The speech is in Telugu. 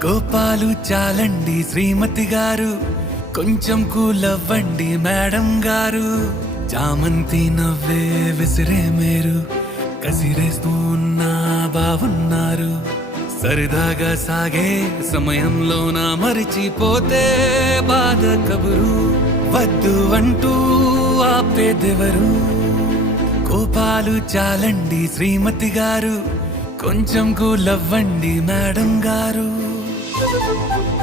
కోపాలు చాలండి శ్రీమతి గారు, కొంచెం కూలవ్వండి మేడం గారు. చామంతి నవ్వే విసిరే మేరు, కసిరేస్తూ ఉన్నా బావున్నారు. సరదాగా సాగే సమయంలోన మరిచిపోతే బాధ కబురు. వద్దు అంటూ ఆపేదెవరు? కోపాలు చాలండి శ్రీమతి గారు, కొంచెం కూలవ్వండి మేడం గారు.